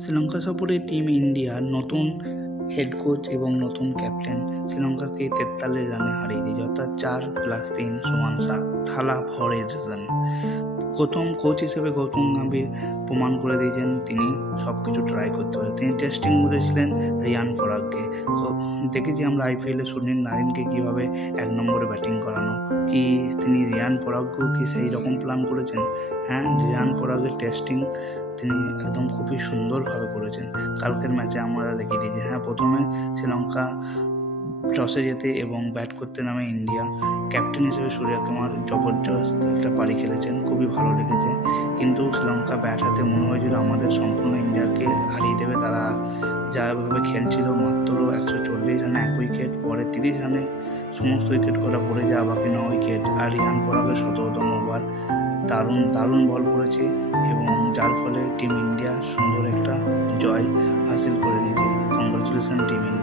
শ্রীলঙ্কা সফরে টিম ইন্ডিয়ার নতুন হেড কোচ এবং নতুন ক্যাপ্টেন শ্রীলঙ্কাকে 43 রানে হারিয়ে দিয়েছে, অর্থাৎ 4+3=7 থালা ফর এ রিজন। প্রথম কোচ হিসেবে গৌতম গম্ভীর প্রমাণ করে দিয়েছেন তিনি সব কিছু ট্রাই করতে পারে। তিনি টেস্টিং মোডে ছিলেন রিয়ান পরাগকে। দেখেছি আমরা আইপিএলে সুনীল নারিনকে কীভাবে 1 নম্বরে ব্যাটিং করানো, কি তিনি রিয়ান পরাগকেও কি সেই রকম প্ল্যান করেছেন? হ্যাঁ, রিয়ান পরাগের টেস্টিং তিনি একদম খুবই সুন্দরভাবে করেছেন। কালকের ম্যাচে আমরা দেখিয়ে দিয়েছি। হ্যাঁ, প্রথমে শ্রীলঙ্কা টসে যেতে এবং ব্যাট করতে নামে ইন্ডিয়া। ক্যাপ্টেন হিসেবে সূর্যকুমার জবরদস্ত একটা পারি খেলেছেন, খুবই ভালো লেগেছে। কিন্তু শ্রীলঙ্কা ব্যাট হাতে মনে হয়েছিল আমাদের সম্পূর্ণ ইন্ডিয়াকে হারিয়ে দেবে। তারা যাভাবে খেলছিল, মাত্র 140 রানে 1 উইকেট, পরে 30 রানে সমস্ত উইকেট করা পড়ে যায়, বাকি 9 উইকেট। আর রিয়ান পরাগের 100তম ওভার দারুণ বল করেছে এবং যার ফলে টিম ইন্ডিয়া সুন্দর একটা জয় হাসিল করে নিয়েছে। Congratulation team India.